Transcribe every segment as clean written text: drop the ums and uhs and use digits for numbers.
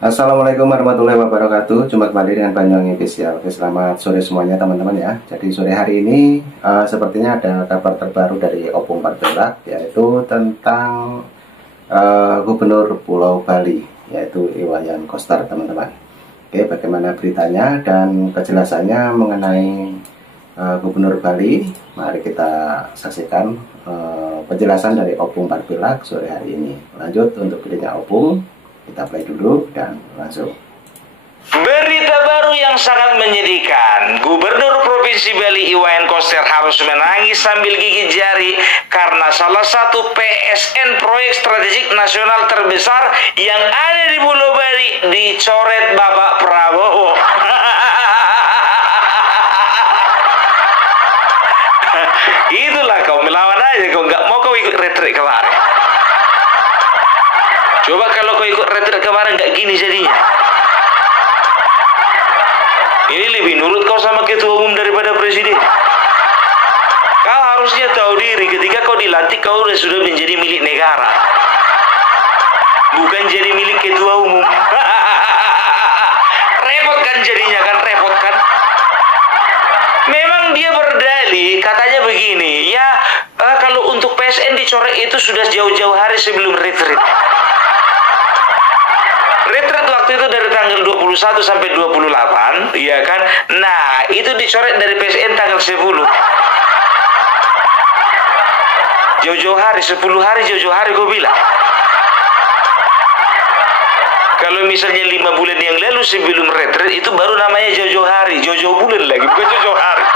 Assalamualaikum warahmatullahi wabarakatuh. Jumpa kembali dengan Banyuwangi Official. Oke, selamat sore semuanya teman-teman ya. Jadi sore hari ini sepertinya ada kabar terbaru dari Opung Parpelak, yaitu tentang Gubernur Pulau Bali, yaitu Iwayan Koster teman-teman. Oke, bagaimana beritanya dan kejelasannya mengenai Gubernur Bali? Mari kita saksikan penjelasan dari Opung Parpelak sore hari ini. Lanjut untuk videonya Opung. Kita play dulu dan langsung. Berita baru yang sangat menyedihkan. Gubernur Provinsi Bali Iwayan Koster harus menangis sambil gigit jari karena salah satu PSN proyek strategik nasional terbesar yang ada di Pulau Bali dicoret Bapak Prabowo. Itulah kau melawan aja, kau nggak mau kau ikut retret kemarin. Coba kalau kau ikut retret kemarin nggak gini jadinya. Ini lebih nurut kau sama ketua umum daripada presiden. Kau harusnya tahu diri ketika kau dilantik kau sudah menjadi milik negara, bukan jadi milik ketua umum. Repot kan jadinya, kan repot kan. Memang dia berdalih katanya begini ya, kalau untuk PSN dicoret itu sudah jauh-jauh hari sebelum retret. Retret waktu itu dari tanggal 21 sampai 28, ya kan? Nah, itu dicoret dari PSN tanggal 10. Jauh-jauh hari, 10 hari jauh-jauh hari gue bilang. Kalau misalnya 5 bulan yang lalu sebelum retret itu baru namanya jauh-jauh hari, jauh-jauh bulan lagi, bukan jauh-jauh hari.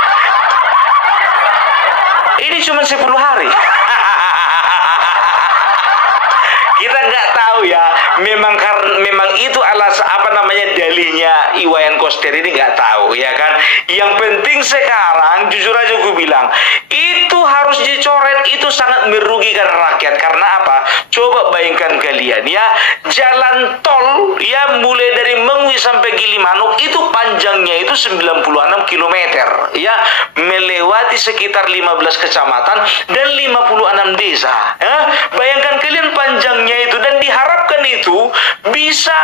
Ini cuma 10 hari. Kita nggak tahu ya, memang itu alasan dalihnya Iwayan Koster ini nggak tahu ya kan. Yang penting sekarang jujur aja gue bilang itu harus dicoret, itu sangat merugikan rakyat. Karena apa? Coba bayangkan kalian ya, jalan tol ya mulai dari Mengwi sampai Gilimanuk itu panjangnya itu 96 km ya, melewati sekitar 15 kecamatan dan 56 desa ya. Bayangkan kalian panjangnya itu, dan diharapkan itu bisa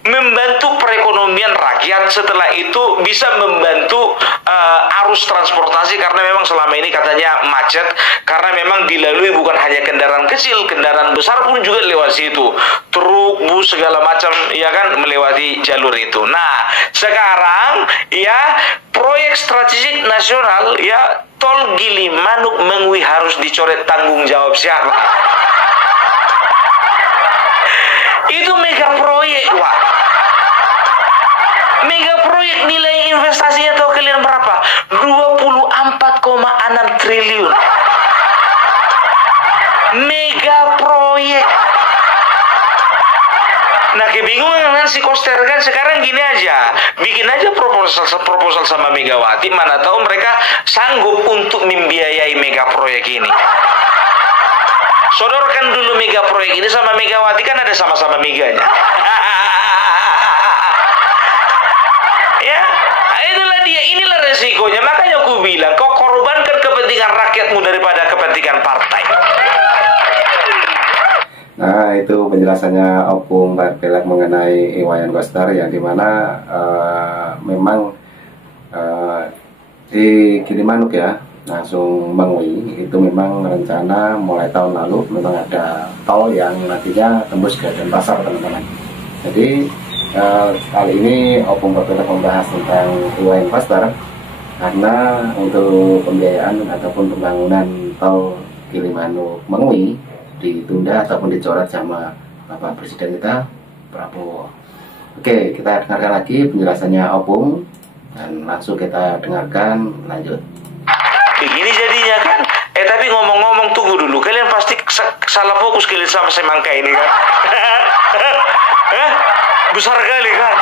membantu perekonomian rakyat. Setelah itu bisa membantu arus transportasi, karena memang selama ini katanya macet karena memang dilalui bukan hanya kendaraan kecil, kendaraan besar pun juga lewat situ, truk, bus, segala macam ya kan, melewati jalur itu. Nah, sekarang ya proyek strategik nasional ya tol Gilimanuk Mengwi harus dicoret. Tanggung jawab siapa? Itu mega proyek, wah. Mega proyek, nilai investasinya tahu kalian berapa? 24,6 triliun. Mega proyek. Nah, kebingungan kan si Koster kan sekarang gini aja, bikin aja proposal sama Megawati, mana tahu mereka sanggup untuk membiayai mega proyek ini. Sodorkan dulu mega proyek ini sama Megawati, kan ada sama-sama meganya. Ya, itulah dia, inilah resikonya. Makanya aku bilang, kau korbankan kepentingan rakyatmu daripada kepentingan partai. Nah, itu penjelasannya Opung Parpelak mengenai Iwayan Koster, yang dimana memang di Gilimanuk ya, langsung Mengwi itu memang rencana mulai tahun lalu memang ada tol yang nantinya tembus ke Denpasar teman-teman. Jadi kali ini Opung Parpelak membahas tentang Iwayan Koster karena untuk pembiayaan ataupun pembangunan tol Gilimanuk Mengwi ditunda ataupun dicoret sama Bapak Presiden kita Prabowo. Oke, kita dengarkan lagi penjelasannya Opung dan langsung kita dengarkan lanjut. Begini jadinya kan. Tapi ngomong-ngomong, tunggu dulu, kalian pasti salah fokus kalian sama semangka ini kan. Besar kali kan.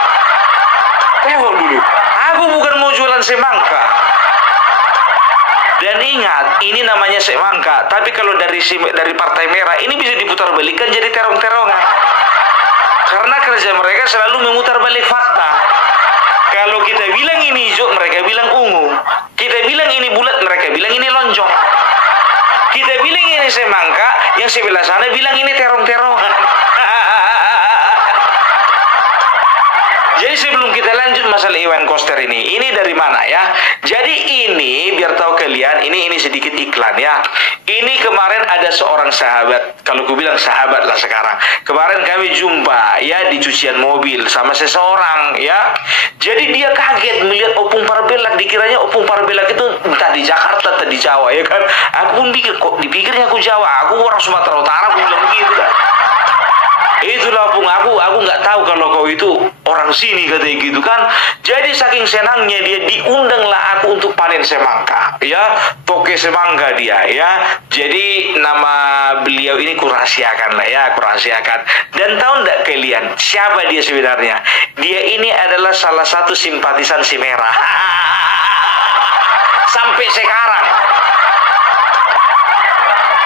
Tengok dulu, aku bukan mau jualan semangka. Dan ingat, ini namanya semangka, tapi kalau dari Partai Merah ini bisa diputar balikan jadi terong-terongan. Karena kerja mereka selalu memutar balik fakta. Kalau kita bilang ini hijau, mereka bilang ungu. Kita bilang ini bulat, mereka bilang ini lonjong. Kita bilang ini semangka, yang sebelah sana bilang ini terong-terongan. Jadi sebelum kita lanjut masalah Iwan Koster ini dari mana ya? Jadi ini biar tahu kalian, ini sedikit iklan ya. Ini kemarin ada seorang sahabat, kalau ku bilang sahabat lah sekarang. Kemarin kami jumpa ya di cucian mobil sama seseorang ya. Jadi dia kaget melihat Opung Parbelak, dikiranya Opung Parbelak itu entah di Jakarta atau di Jawa ya kan. Aku pun pikir, kok dipikirnya aku Jawa, aku orang Sumatera Utara, aku bilang begitu kan. Itulah Opung, aku nggak tahu kalau kau itu orang sini katanya gitu kan. Jadi saking senangnya dia diundanglah aku untuk panen semangka ya, toke semangka dia ya. Jadi nama beliau ini kurahasiakan lah ya, kurahasiakan. Dan tahu nggak kalian siapa dia sebenarnya? Dia ini adalah salah satu simpatisan si Merah sampai sekarang.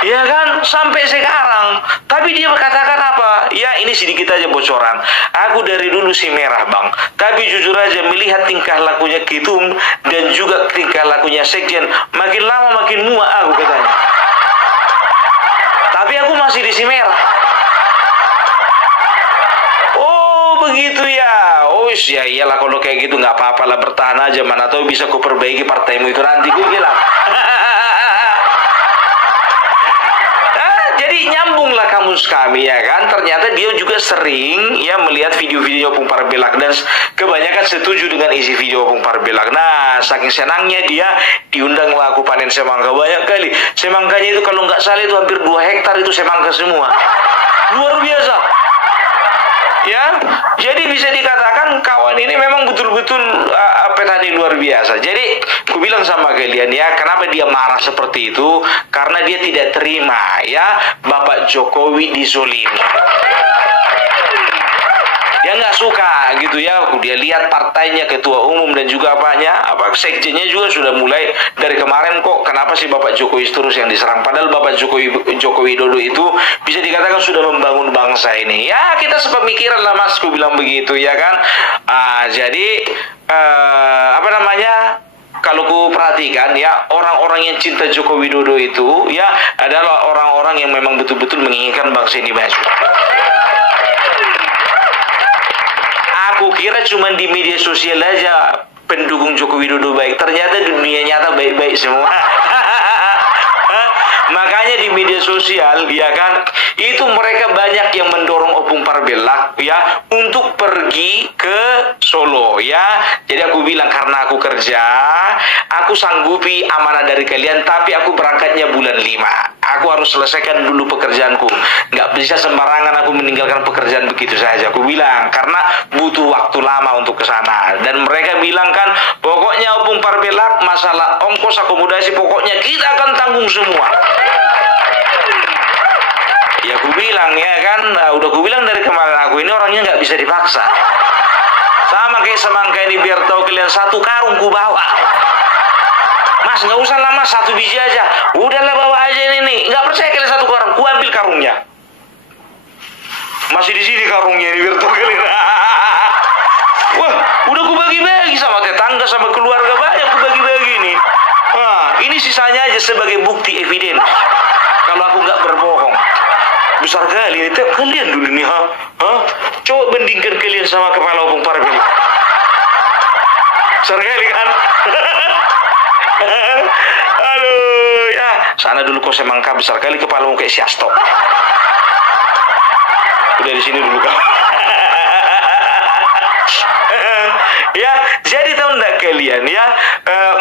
Ya kan, sampai sekarang. Tapi dia berkatakan apa? Ya ini sedikit aja bocoran. Aku dari dulu si Merah bang. Tapi jujur aja melihat tingkah lakunya Ketum dan juga tingkah lakunya Sekjen, makin lama makin muak aku katanya. Tapi aku masih di si Merah. Oh begitu ya. Oh ya iyalah kalau kayak gitu nggak apa-apa lah, bertahan aja, mana tahu bisa ku perbaiki partaimu itu nanti, gue bilang. Jadi nyambunglah kamus kami ya kan. Ternyata dia juga sering ya melihat video-video Opung Parbelak dan kebanyakan setuju dengan isi video Opung Parbelak. Nah saking senangnya dia diundanglah aku panen semangka banyak kali. Semangkanya itu kalau nggak salah itu hampir 2 hektar itu semangka semua. Luar biasa. Ya, jadi bisa dikatakan kawan ini memang betul-betul petani luar biasa. Jadi, aku bilang sama kalian ya, kenapa dia marah seperti itu? Karena dia tidak terima ya Bapak Jokowi dizolimi. Dia nggak suka gitu ya. Dia lihat partainya, ketua umum dan juga sekjennya juga sudah mulai dari kemarin kok kenapa sih Bapak Jokowi terus yang diserang, padahal Bapak Joko Widodo itu bisa dikatakan sudah membangun bangsa ini. Ya kita sepemikiran lah mas, aku bilang begitu ya kan. Jadi kalau ku perhatikan ya, orang-orang yang cinta Joko Widodo itu ya adalah orang-orang yang memang betul-betul menginginkan bangsa ini maju. Aku kira cuma di media sosial aja pendukung Joko Widodo baik, ternyata di dunia nyata baik-baik semua. Makanya di media sosial ya kan, itu mereka banyak yang mendorong Opung Parbelak ya untuk pergi ke Solo ya. Jadi aku bilang karena aku kerja, aku sanggupi amanah dari kalian, tapi aku berangkatnya bulan 5. Aku harus selesaikan dulu pekerjaanku. Nggak bisa sembarangan aku meninggalkan pekerjaan begitu saja. Aku bilang karena butuh waktu lama untuk ke sana. Dan mereka bilang kan, pokoknya Opung Parbelak masalah ongkos akomodasi pokoknya kita akan tanggung semua. Ya aku bilang ya kan, udah aku bilang dari kemarin, aku ini orangnya nggak bisa dipaksa. Sama kayak semangka ini, biar tahu kalian 1 karung ku bawa. Mas nggak usah lah mas, 1 biji aja. Udahlah bawa aja ini nih. Nggak percaya kalian 1 karung, ku ambil karungnya. Masih di sini karungnya ini, biar tahu kalian. Wah, udah ku bagi-bagi sama tetangga, sama keluarga banyak ku bagi-bagi nih. Ini sisanya aja sebagai bukti evidence kalau aku nggak berbohong. Besar kali ini, kalian dulu nih coba bandingkan kalian sama kepala Opung Parbelak. Besar kali kan? Aduh ya, sana dulu kau semangka, besar kali kepalamu kayak Siasto. Udah di sini dulu kau. Ya, jadi tahu enggak kalian ya,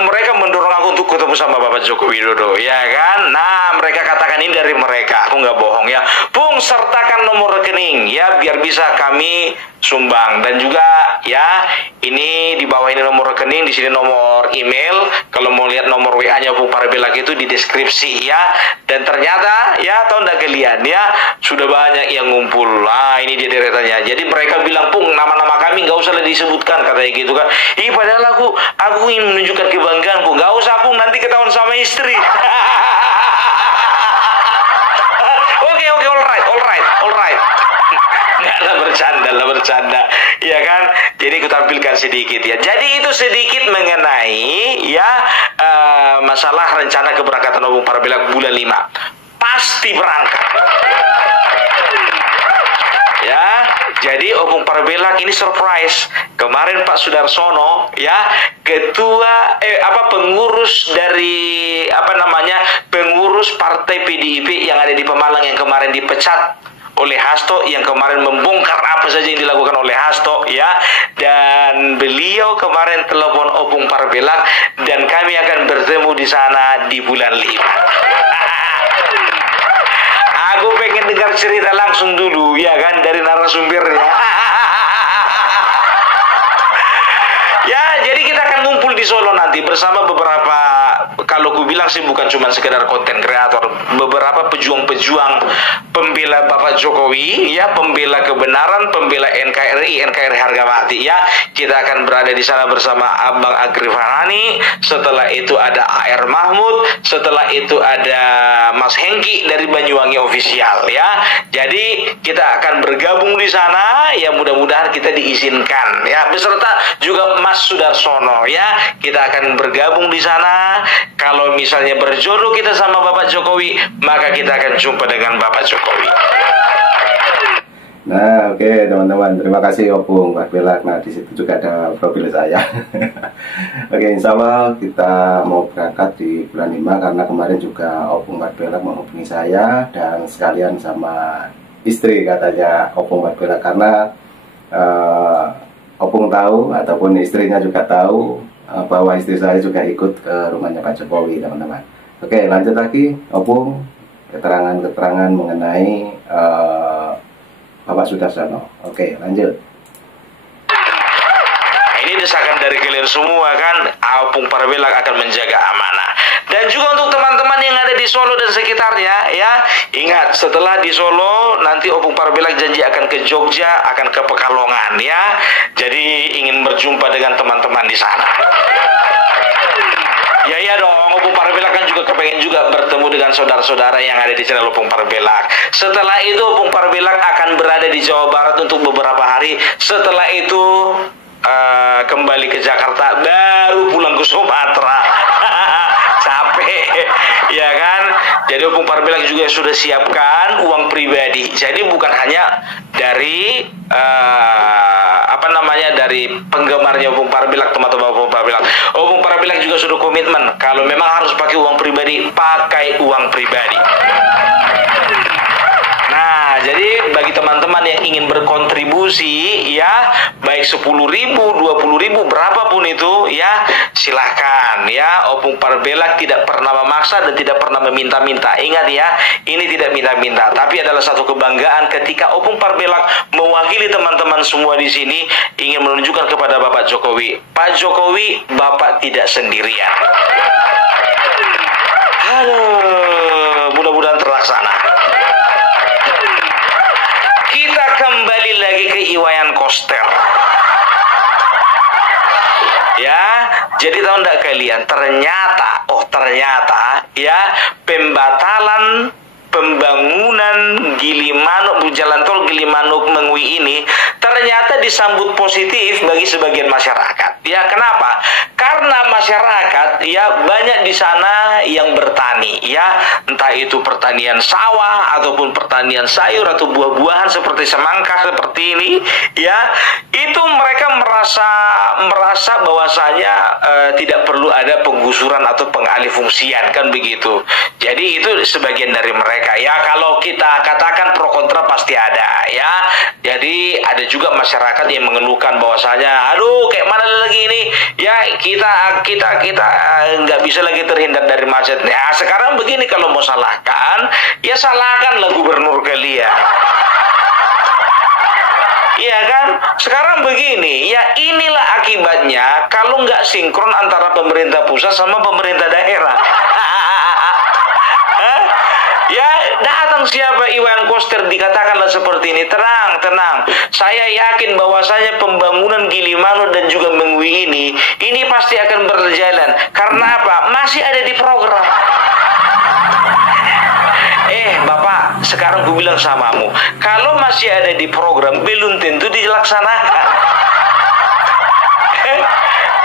mereka mendorong aku untuk ketemu sama Bapak Joko Widodo, ya kan? Nah, mereka katakan ini dari mereka, aku nggak bohong ya. Pung, sertakan nomor rekening ya, biar bisa kami sumbang. Dan juga ya, ini di bawah ini nomor rekening, di sini nomor email. Kalau mau lihat nomor WA-nya Opung Parbelak itu di deskripsi ya. Dan ternyata ya, tahu enggak kalian ya, sudah banyak yang ngumpul. Ini dia deretannya. Jadi mereka bilang, Pung, nama-nama kami nggak usah disebutkan, katanya gitu kan. Padahal aku ingin menunjukkan kebanggaanku. Nggak usah Pung, nanti ketahuan sama istri. Oke, alright. Nggak lah bercanda, ya kan? Jadi aku tampilkan sedikit ya. Jadi itu sedikit mengenai ya masalah rencana keberangkatan Opung Parbelak bulan 5. Pasti berangkat. Ya, Jadi Opung Parbelak ini surprise. Kemarin Pak Sudarsono ya, ketua pengurus dari pengurus partai PDIP yang ada di Pemalang yang kemarin dipecat oleh Hasto, yang kemarin membongkar apa saja yang dilakukan oleh Hasto ya, dan beliau kemarin telepon Opung Parbelak dan kami akan bertemu di sana di bulan 5. Aku pengen dengar cerita langsung dulu ya kan dari narasumbernya. Ya, jadi kita akan ngumpul di Solo nanti bersama beberapa, kalau ku bilang sih bukan cuma sekedar konten kreator, beberapa pejuang-pejuang pembela Bapak Jokowi ya, pembela kebenaran, pembela NKRI harga mati ya. Kita akan berada di sana bersama Abang Agrif Harani, setelah itu ada AR Mahmud, setelah itu ada Mas Hengki dari Banyuwangi Official ya. Jadi kita akan bergabung di sana ya, mudah-mudahan kita diizinkan ya, beserta juga Mas Sudarsono ya. Kita akan bergabung di sana. Kalau misalnya berjodoh kita sama Bapak Jokowi, maka kita akan jumpa dengan Bapak Jokowi. Nah, oke teman-teman, terima kasih Opung Parbelak. Nah, di situ juga ada profil saya. Oke, insya Allah kita mau berangkat di bulan 5 karena kemarin juga Opung Parbelak menghubungi saya dan sekalian sama istri katanya Opung Parbelak, karena Opung tahu ataupun istrinya juga tahu bahwa istri saya juga ikut ke rumahnya Pak Jokowi, teman-teman. Oke, lanjut lagi Opung, keterangan-keterangan mengenai Bapak Sudarsono. Oke, lanjut. Ini desakan dari kalian semua kan, Opung Parbelak akan menjaga amanah. Dan juga untuk teman-teman yang ada di Solo dan sekitarnya ya, ingat setelah di Solo nanti Opung Parbelak janji akan ke Jogja, akan ke Pekalongan ya. Jadi ingin berjumpa dengan teman-teman di sana. Ya iya dong, Opung Parbelak kan juga kepengen juga bertemu dengan saudara-saudara yang ada di channel Opung Parbelak. Setelah itu Opung Parbelak akan berada di Jawa Barat untuk beberapa hari. Setelah itu kembali ke Jakarta, baru pulang ke Sumatera. Capek ya kan. Jadi Opung Parbelak juga sudah siapkan uang pribadi. Jadi bukan hanya dari dari penggemarnya Opung Parbelak, teman-teman Opung Parbelak. Opung Parbelak juga sudah komitmen kalau memang harus pakai uang pribadi, pakai uang pribadi. Nah, jadi bagi teman-teman yang ingin berkontribusi ya, baik 10.000, 20.000, berapapun itu ya, silahkan ya. Opung Parbelak tidak pernah memaksa dan tidak pernah meminta-minta. Ingat ya, ini tidak minta-minta, tapi adalah satu kebanggaan ketika Opung Parbelak mewakili teman-teman semua di sini ingin menunjukkan kepada Bapak Jokowi, Pak Jokowi, Bapak tidak sendirian. Aduh, mudah-mudahan terlaksana. Kita kembali lagi ke Iwayan Koster. Ya, jadi tahu enggak kalian, ternyata ya, pembatalan pembangunan jalan tol Gilimanuk Mengwi ini ternyata disambut positif bagi sebagian masyarakat. Ya, kenapa? Karena masyarakat ya banyak di sana yang bertani ya, entah itu pertanian sawah ataupun pertanian sayur atau buah-buahan seperti semangka seperti ini ya. Itu mereka merasa bahwasanya tidak perlu ada penggusuran atau pengalihfungsian kan begitu. Jadi itu sebagian dari mereka ya. Kalau kita katakan pro kontra pasti ada ya. Jadi ada juga masyarakat yang mengeluhkan bahwasanya aduh kayak mana lagi ini ya, kita nggak bisa lagi terhindar dari macet. Ya sekarang begini, kalau mau salahkan ya salahkanlah gubernur kalian. Iya kan? Sekarang begini, ya inilah akibatnya kalau nggak sinkron antara pemerintah pusat sama pemerintah daerah. Ya datang siapa Iwayan Koster dikatakanlah seperti ini, tenang. Saya yakin bahwasanya pembangunan Gilimanuk dan juga Mengwi ini pasti akan berjalan. Karena apa? Masih ada di program. Bapak, sekarang gue bilang samamu, kalau masih ada di program belum tentu dilaksanakan.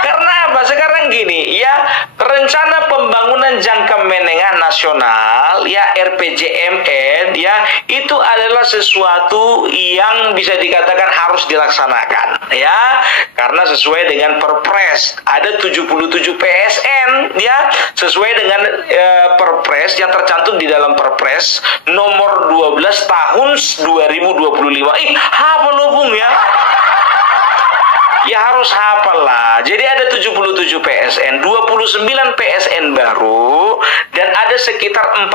Karena apa? sekarang gini ya, rencana pembangunan jangka menengah nasional ya RPJMN ya itu adalah sesuatu yang bisa dikatakan harus dilaksanakan ya, karena sesuai dengan Perpres ada 77 PSN ya, sesuai dengan Perpres yang tercantum di dalam Perpres nomor 12 tahun 2025. Hafal lo Bung ya. Ya harus hafal lah. Jadi ada 77 PSN, 29 PSN baru, dan ada sekitar 48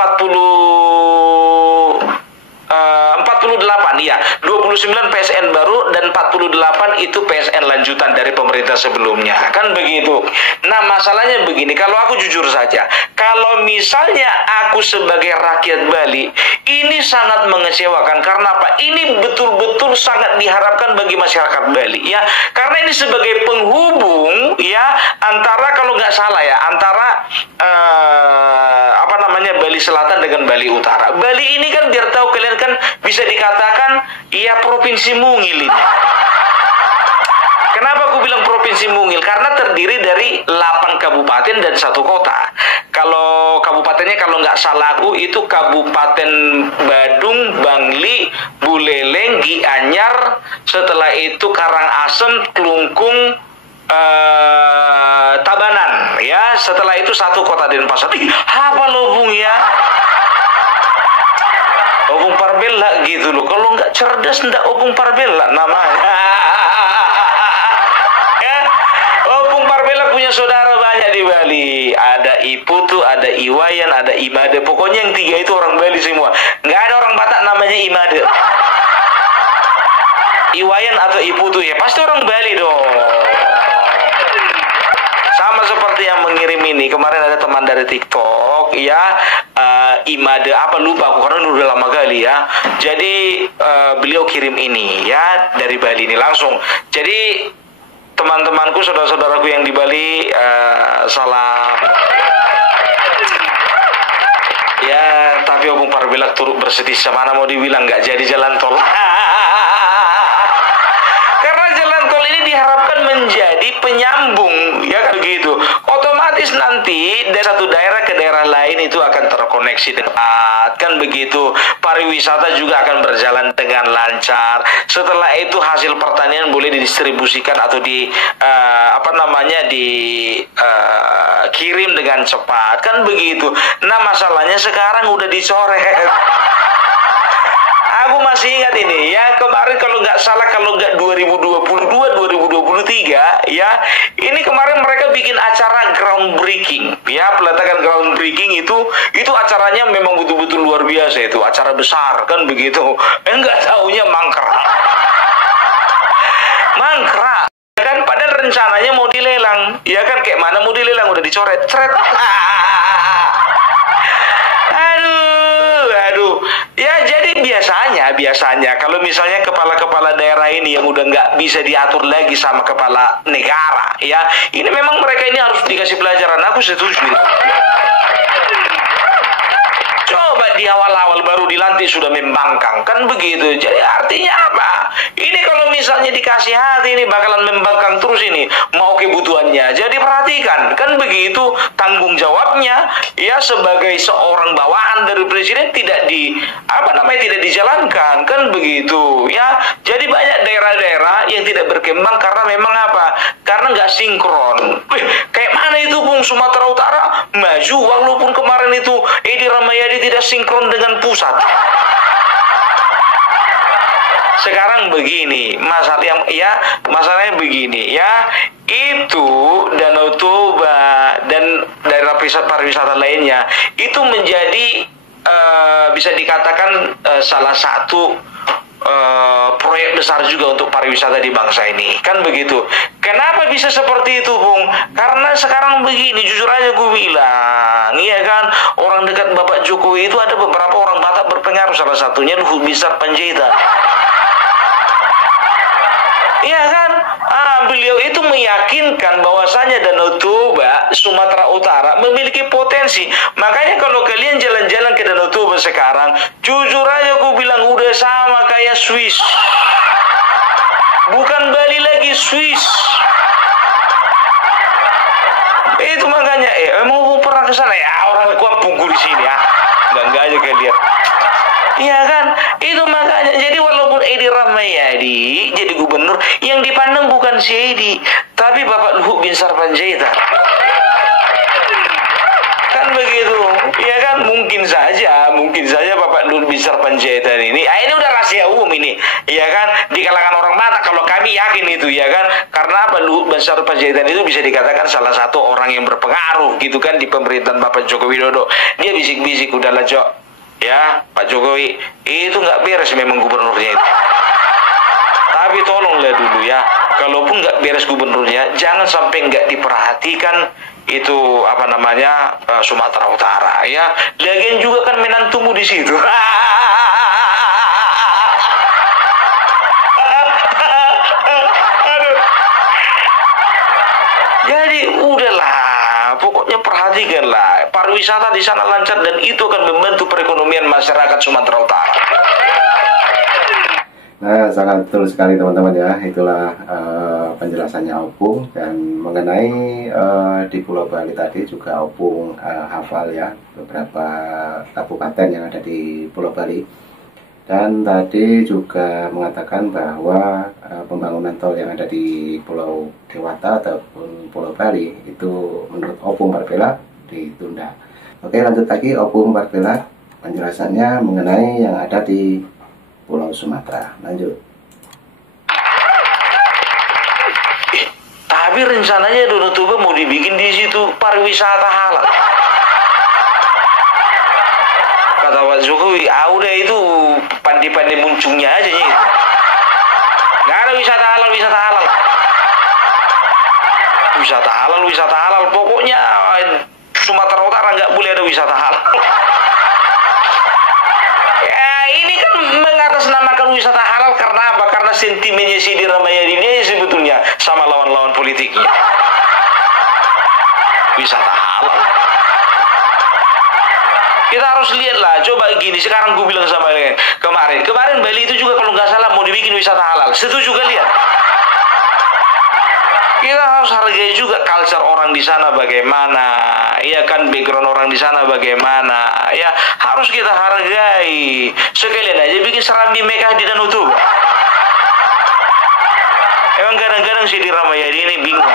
ya, 29 PSN baru dan 48 itu PSN lanjutan dari pemerintah sebelumnya, kan begitu. Nah masalahnya begini, kalau aku jujur saja, kalau misalnya aku sebagai rakyat Bali, ini sangat mengecewakan. Karena apa? Ini betul-betul sangat diharapkan bagi masyarakat Bali ya, karena ini sebagai penghubung ya antara, kalau nggak salah ya, antara Bali Selatan dengan Bali Utara. Bali ini kan biar tahu kalian kan bisa dikatakan ya provinsi mungil ini. Kenapa aku bilang provinsi mungil? Karena terdiri dari 8 kabupaten dan 1 kota. Kalau kabupatennya kalau nggak salah aku itu Kabupaten Badung, Bangli, Buleleng, Gianyar, setelah itu Karangasem, Klungkung, Tabanan ya, setelah itu 1 kota Denpasar. Apa lo Bung ya? Opung Parbella gitu loh. Kalau nggak cerdas ndak Opung Parbella namanya. Ya, Opung Parbella punya saudara banyak di Bali. Ada Iputu, ada Iwayan, ada Imade. Pokoknya yang 3 itu orang Bali semua. Nggak ada orang Batak namanya Imade. Iwayan atau Iputu ya pasti orang Bali dong. Sama seperti yang mengirim ini, kemarin ada teman dari TikTok ya, Imade apa lupa aku karena udah lama kali ya. Jadi beliau kirim ini ya dari Bali ini langsung. Jadi teman-temanku, saudara-saudaraku yang di Bali, salam ya. Tapi Opung Parbella turut bersedih, mana mau dibilang nggak jadi jalan tol. Karena jalan tol ini diharapkan menjadi penyambung ya kan begitu. Otomatis nanti dari satu daerah ke daerah lain itu akan terkoneksi dengan kan begitu. Pariwisata juga akan berjalan dengan lancar. Setelah itu hasil pertanian boleh didistribusikan atau kirim dengan cepat kan begitu. Nah masalahnya sekarang udah dicoret. Aku masih ingat ini ya, kemarin kalau nggak salah, kalau nggak 2022, 2023 ya, ini kemarin mereka bikin acara groundbreaking ya, peletakan groundbreaking itu acaranya memang betul-betul luar biasa, itu acara besar kan begitu. Nggak taunya mangkrak kan, padahal rencananya mau dilelang ya kan, kayak mana mau dilelang udah dicoret. Aduh, ya jadi biasanya kalau misalnya kepala-kepala daerah ini yang udah nggak bisa diatur lagi sama kepala negara, ya ini memang mereka ini harus dikasih pelajaran. Aku setuju. Coba di awal-awal baru dilantik sudah membangkang kan begitu. Jadi artinya apa? Ini kalau misalnya dikasih hati ini bakalan membangkang terus ini mau kebutuhannya. Jadi perhatikan kan begitu, tanggung jawabnya ya sebagai seorang bawahan dari presiden tidak dijalankan kan begitu ya. Jadi banyak daerah-daerah yang tidak berkembang karena memang apa? Karena nggak sinkron. Kayak mana itu Bung, Sumatera Utara maju walaupun kemarin itu Edi Rahmayadi tidak sinkron dengan pusat. Sekarang begini, masalahnya begini ya, itu Danau Toba dan daerah pariwisata lainnya itu menjadi bisa dikatakan salah satu proyek besar juga untuk pariwisata di bangsa ini kan begitu. Kenapa bisa seperti itu Bung? Karena sekarang begini, jujur aja gue bilang iya kan, orang dekat Bapak Jokowi itu ada beberapa orang Batak berpengaruh, salah satunya Luhut Binsar Panjaitan. Iya kan, beliau itu meyakinkan bahwasanya Danau Toba, Sumatera Utara memiliki potensi. Makanya kalau kalian jalan-jalan ke Danau Toba sekarang, jujur aja aku bilang udah sama kayak Swiss. Bukan Bali lagi, Swiss. Itu makanya, emang pernah ke sana ya orang gua punggu di sini ya. Enggak aja kayak dia. Iya kan? Itu makanya. Jadi walaupun Edi Rahmayadi jadi gubernur, yang dipandang bukan si Edi, tapi Bapak Luhut Bin Sarpanjaitan. Kan begitu. Ya kan? Mungkin saja Bapak Luhut Bin Sarpanjaitan ini udah rahasia umum ini. Ya kan? Di kalangan orang Batak, kalau kami yakin itu, ya kan? Karena apa? Luhut Bin Sarpanjaitan itu bisa dikatakan salah satu orang yang berpengaruh gitu kan di pemerintahan Bapak Joko Widodo. Dia bisik-bisik, udahlah Cok. Ya, Pak Jokowi, itu nggak beres memang gubernurnya itu. Tapi tolonglah dulu ya, kalaupun nggak beres gubernurnya, jangan sampai nggak diperhatikan itu apa namanya Sumatera Utara ya. Lagian juga kan menantumu di situ. Aduh. Jadi udahlah. Pokoknya perhatikanlah, pariwisata di sana lancar dan itu akan membantu perekonomian masyarakat Sumatera Utara. Nah, sangat betul sekali teman-teman ya. Itulah penjelasannya Opung. Dan mengenai di Pulau Bali tadi juga Opung hafal ya beberapa kabupaten yang ada di Pulau Bali. Dan tadi juga mengatakan bahwa pembangunan tol yang ada di Pulau Dewata ataupun Pulau Bali itu menurut Opung Barbela ditunda. Oke, lanjut lagi Opung Barbela penjelasannya mengenai yang ada di Pulau Sumatera. Lanjut. Tapi rencananya Danau Toba mau dibikin di situ pariwisata halal. Kata Pak Jokowi, udah itu pandai-pandai muncungnya aja nih. Nggak ada wisata halal. Wisata halal. Pokoknya Sumatera Utara nggak boleh ada wisata halal. Ya ini kan mengatasnamakan wisata halal karena apa? Karena sentimennya si Edi Rahmayadi ini sebetulnya sama lawan-lawan politiknya. Wisata halal. Kita harus lihatlah, coba gini, sekarang gue bilang sama kalian, kemarin Bali itu juga kalau nggak salah mau dibikin wisata halal, setuju kalian? Kita harus hargai juga culture orang di sana bagaimana, ya kan, background orang di sana bagaimana, ya harus kita hargai. Sekalian aja bikin serambi Mekah di Danau Toba. Emang kadang-kadang si Edi Rahmayadi ini bingung.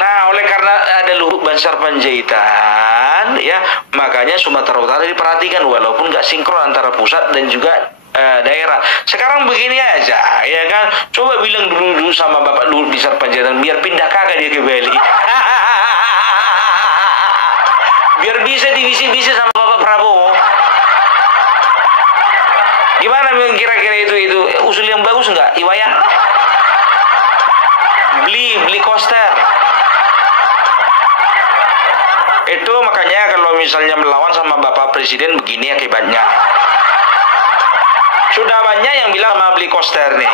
Nah, oleh karena ada Luhut Bin Sarpanjaitan, ya, makanya Sumatera Utara diperhatikan walaupun nggak sinkron antara pusat dan juga daerah. Sekarang begini aja, ya kan, coba bilang dulu sama Bapak Luhut Bin Sarpanjaitan biar pindah kakak dia ke Bali. Biar bisa divisi-visi sama Bapak Prabowo. Gimana kira-kira itu usul yang bagus nggak, Iwayan? Beli coaster. Itu makanya kalau misalnya melawan sama Bapak Presiden begini akibatnya. Sudah banyak yang bilang sama beli koster nih.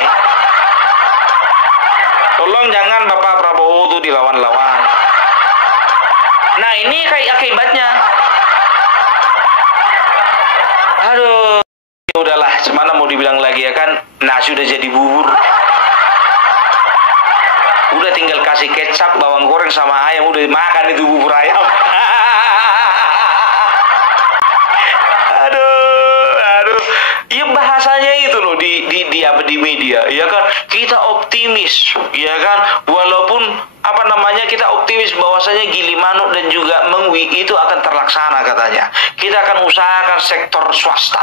Tolong jangan Bapak Prabowo tuh dilawan-lawan. Nah ini kayak akibatnya. Aduh, ya udahlah, semana mau dibilang lagi ya kan, nasi udah jadi bubur. Udah tinggal kasih kecap, bawang goreng sama ayam, udah makan itu bubur ayam. aduh. Ya bahasanya itu loh di media, ya kan. Kita optimis, ya kan. Walaupun apa namanya kita optimis bahwasanya Gilimanuk dan juga Mengwi itu akan terlaksana katanya. Kita akan usahakan sektor swasta.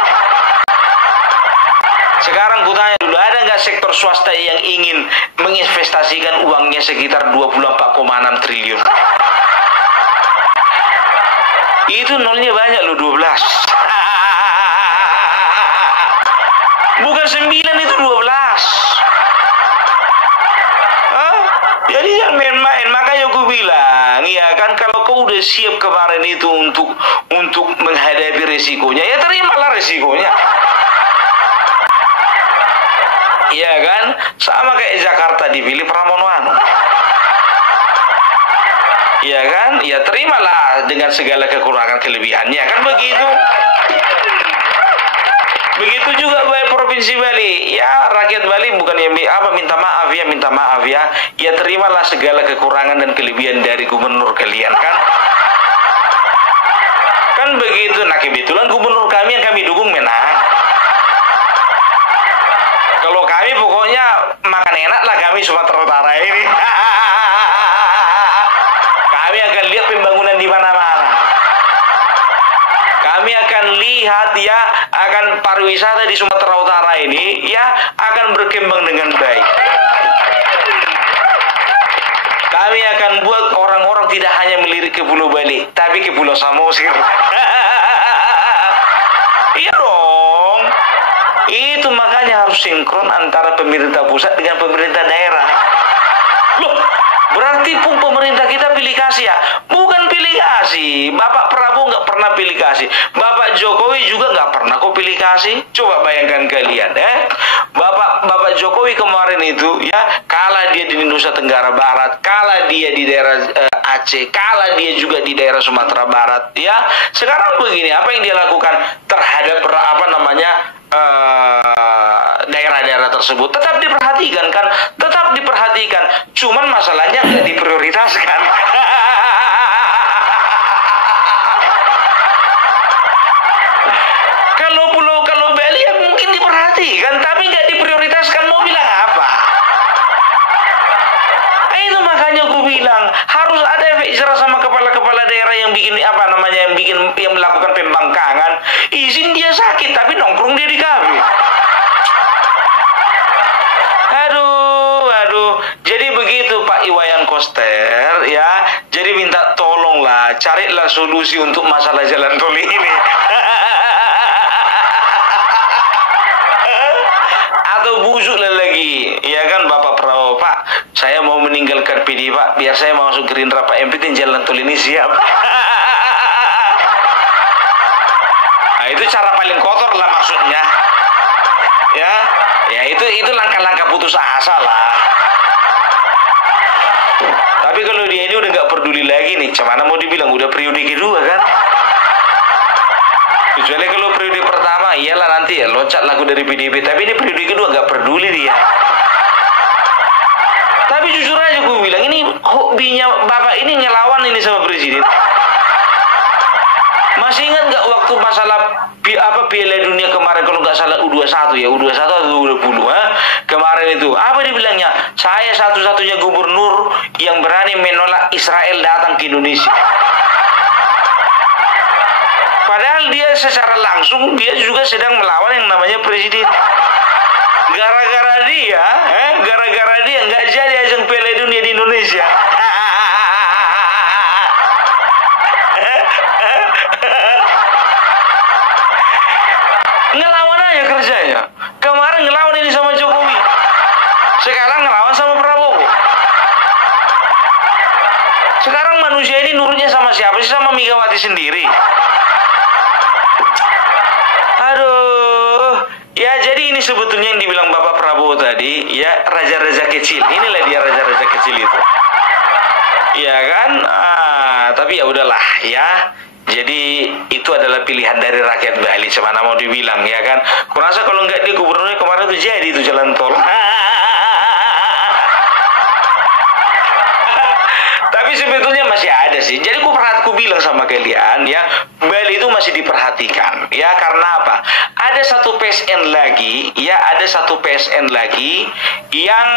Sekarang gue tanya dulu, ada nggak sektor swasta yang ingin menginvestasikan uangnya sekitar 24,6 triliun? Itu nolnya banyak loh, 12. Bukan 9, itu 12. Jadi jangan main-main. Makanya gue bilang, ya kan, kalau kau udah siap kemarin itu untuk menghadapi resikonya, ya terimalah resikonya. Iya kan, sama kayak Jakarta dipilih Pramono Anung. Iya kan, ya terimalah dengan segala kekurangan kelebihannya, kan begitu. Begitu juga Provinsi Bali. Ya, rakyat Bali bukan yang minta maaf ya. Ya terimalah segala kekurangan dan kelebihan dari gubernur kalian kan. Kan begitu. Nah, kebetulan gubernur kami yang kami dukung menang. Kalau kami pokoknya makan enak lah kami Sumatera Utara ini. Kami akan lihat pembangunan di mana-mana. Kami akan lihat ya, akan pariwisata di Sumatera Utara ini ya akan berkembang dengan baik. Kami akan buat orang-orang tidak hanya melirik ke Pulau Bali, tapi ke Pulau Samosir. Iya dong. Itu makanya harus sinkron antara pemerintah pusat dengan pemerintah daerah. Loh, berarti pun pemerintah kita pilih kasih ya? Bukan pilih kasih. Bapak Prabowo nggak pernah pilih kasih. Bapak Jokowi juga nggak pernah kok pilih kasih. Coba bayangkan kalian, Bapak Jokowi kemarin itu ya, kalah dia di Nusa Tenggara Barat, kalah dia di daerah Aceh, kalah dia juga di daerah Sumatera Barat, ya. Sekarang begini, apa yang dia lakukan terhadap daerah-daerah tersebut? Tetap diperhatikan kan? Tetap diperhatikan. Cuman masalahnya nggak diprioritaskan. Kalau Bali ya mungkin diperhatikan, tapi nggak diprioritaskan. Mau bilang apa? Itu makanya gue bilang harus ada efek jerah sama kepala-kepala daerah yang yang melakukan pembangkangan. Izin dia sakit tapi nongkrong dia di kafe. Aduh. Jadi begitu Pak Iwayan Koster ya. Jadi minta tolonglah carilah solusi untuk masalah jalan tol ini. Atau busuklah lagi, ya kan Bapak Prabowo, Pak, saya mau meninggalkan PD Pak, biar saya masuk Gerindra Pak, yang penting jalan tol ini siap. Nah, itu cara paling kotor lah maksudnya. Ya itu langkah-langkah putus asa lah. Tapi kalau dia ini udah nggak peduli lagi nih, cuman mau dibilang udah periode kedua kan? Kecuali kalau periode pertama, iyalah nanti ya loncat lagu dari PDIP. Tapi ini periode kedua nggak peduli dia. Tapi jujur aja gue bilang, ini hobinya Bapak ini ngelawan ini sama Presiden. Masih ingat nggak waktu masalah Piala Dunia kemarin, kalau nggak salah U21 ya, U21 atau U20 kemarin itu, apa dibilangnya? Saya satu-satunya gubernur yang berani menolak Israel datang ke Indonesia. Padahal dia secara langsung dia juga sedang melawan yang namanya Presiden. Gara-gara dia nggak jadi ajang Piala Dunia di Indonesia. Ngelawan aja kerjanya. Kemarin ngelawan ini sama Jokowi. Sekarang ngelawan sama Prabowo. Sekarang manusia ini nurutnya sama siapa sih? Sama Megawati sendiri. Aduh, ya jadi ini sebetulnya yang dibilang Bapak Prabowo tadi, ya raja-raja kecil. Inilah dia raja-raja kecil itu. Ya kan? Tapi ya udahlah ya. Jadi itu adalah pilihan dari rakyat Bali, semana mau dibilang ya kan. Kurasa kalau nggak di gubernurnya kemarin tuh jadi itu jalan tol. Tapi sebetulnya masih ada sih. Jadi aku bilang sama kalian ya, Bali itu masih diperhatikan ya. Karena apa? Ada satu PSN lagi yang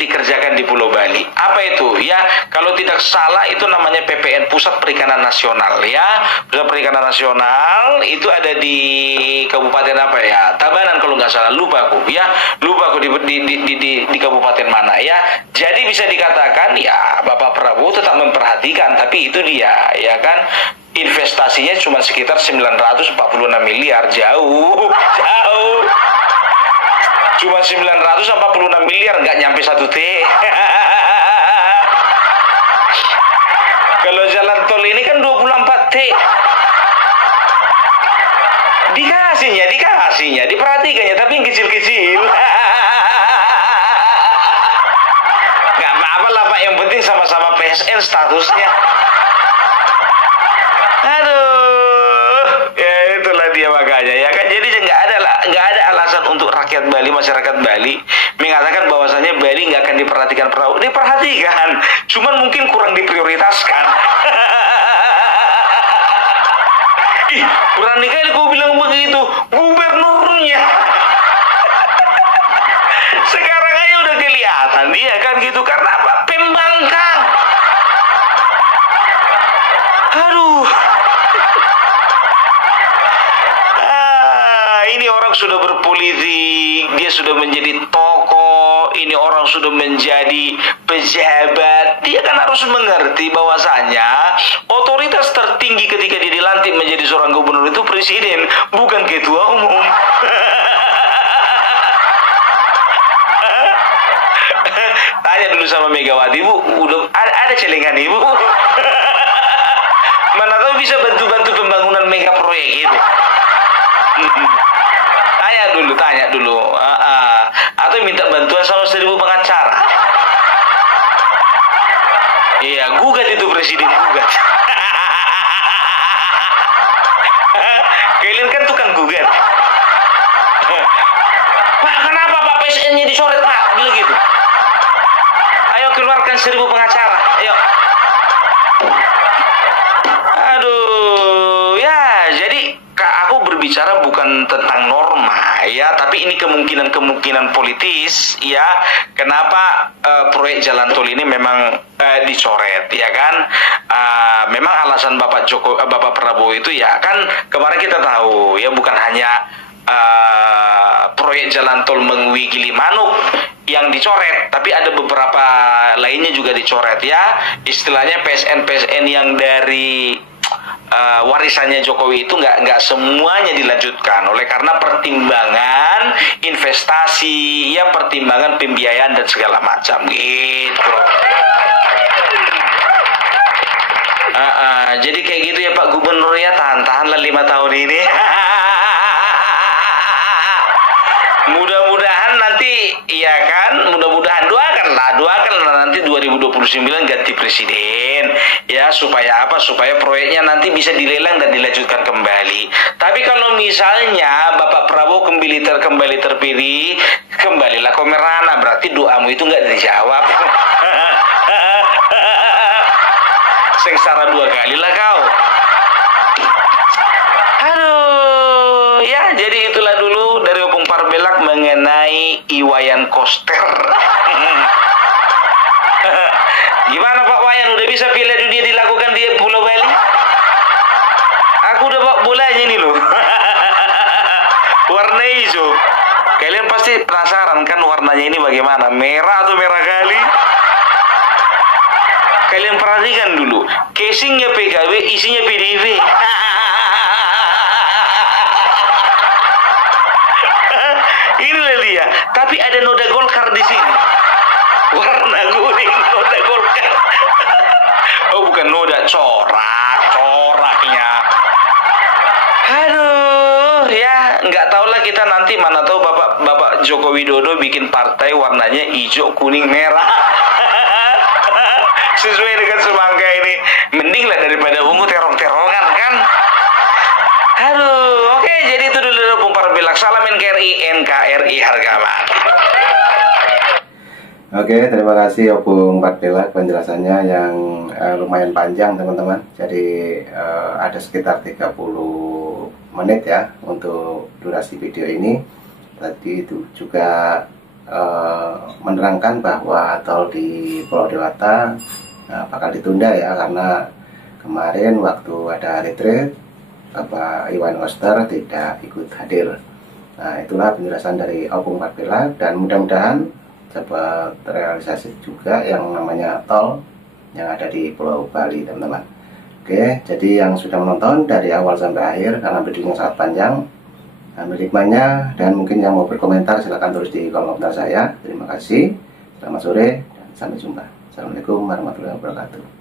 dikerjakan di Pulau Bali. Apa itu? Ya, kalau tidak salah itu namanya PPN, Pusat Perikanan Nasional ya. Pusat Perikanan Nasional itu ada di kabupaten apa ya? Tabanan kalau nggak salah, lupa aku di kabupaten mana ya. Jadi bisa dikatakan ya Bapak Prabowo tetap memperhatikan, tapi itu dia ya kan. Investasinya cuma sekitar 946 miliar, jauh. Cuma 946 miliar, nggak nyampe 1 T. Kalau jalan tol ini kan 24 T. Dikasihnya, diperhatikannya, tapi yang kecil-kecil. Nggak apa-apa lah Pak, yang penting sama-sama PSN statusnya. Aduh, ya itulah dia makanya ya kan. Jadi masyarakat Bali mengatakan bahwasanya Bali nggak akan diperhatikan perahu. Diperhatikan, cuman mungkin kurang diprioritaskan. Ih, berani kali kau bilang begitu, gubernurnya. Sekarang aja udah kelihatan dia kan gitu, karena apa? Pembangkang. Aduh. Ini orang sudah berpolitik, dia sudah menjadi tokoh, ini orang sudah menjadi pejabat. Dia kan harus mengerti bahwasanya otoritas tertinggi ketika dia dilantik menjadi seorang gubernur itu presiden, bukan ketua umum. Tanya dulu sama Megawati, Bu, udah ada celengan Ibu? Mana tahu bisa bantu-bantu pembangunan mega proyek itu. Tanya dulu. Atau minta bantuan sama 1.000 pengacara. Iya, gugat itu presiden, gugat. Kalian kan tukang gugat. Pak, kenapa Pak PSN-nya dicoret Pak? Bilang gitu. Ayo keluarkan 1.000 pengacara. Ayo. Aduh, ya jadi aku berbicara bukan tentang norma ya, tapi ini kemungkinan politis ya. Kenapa proyek jalan tol ini memang dicoret ya kan? Memang alasan Bapak Prabowo itu ya kan, kemarin kita tahu ya, bukan hanya proyek jalan tol Mengwi Gilimanuk yang dicoret, tapi ada beberapa lainnya juga dicoret ya. Istilahnya PSN yang dari warisannya Jokowi itu nggak semuanya dilanjutkan oleh karena pertimbangan investasi ya, pertimbangan pembiayaan dan segala macam gitu. Jadi kayak gitu ya Pak Gubernur ya, tahan-tahanlah 5 tahun ini. Mudah-mudahan nanti ya kan, mudah-mudahan doakanlah nanti 2029 ganti presiden ya, supaya apa? Supaya proyeknya nanti bisa dilelang dan dilanjutkan kembali. Tapi kalau misalnya Bapak Prabowo kembali terpilih, kembalilah ke Merana, berarti doamu itu nggak dijawab. Sengsara 2 kali lah kau. Aduh, ya jadi itulah dulu dari Opung Parbelak mengenai Iwayan Koster. Gimana Pak Wayan, udah bisa Piala Dunia dilakukan di Pulau Bali? Aku udah bawa bolanya nih loh. Warna hijau. Kalian pasti penasaran kan warnanya ini bagaimana? Merah atau merah kali? Kalian perhatikan dulu, casingnya PKB, isinya PDIP. Inilah dia. Tapi ada noda Golkar di sini. Warna kuning, noda Golkar. Oh bukan noda, coraknya. Aduh, ya nggak tahu lah kita nanti, mana tahu Bapak Joko Widodo bikin partai warnanya hijau, kuning, merah. Sesuai dengan semangka ini, mending lah daripada ungu terong-terongan kan. Aduh, oke, jadi itu dulu Opung Parbelak. Salam NKRI harga mati. Oke, terima kasih Opung Parbelak penjelasannya yang lumayan panjang teman-teman. Jadi ada sekitar 30 menit ya untuk durasi video ini. Tadi itu juga menerangkan bahwa tol di Pulau Dewata bakal ditunda ya, karena kemarin waktu ada retreat Bapak Iwan Koster tidak ikut hadir. Nah itulah penjelasan dari Opung Parbelak, dan mudah-mudahan dapat terrealisasi juga yang namanya tol yang ada di Pulau Bali teman-teman. Oke, jadi yang sudah menonton dari awal sampai akhir, karena videonya sangat panjang, ambil hikmahnya, dan mungkin yang mau berkomentar silahkan tulis di kolom komentar saya. Terima kasih, selamat sore, dan sampai jumpa. Assalamualaikum warahmatullahi wabarakatuh.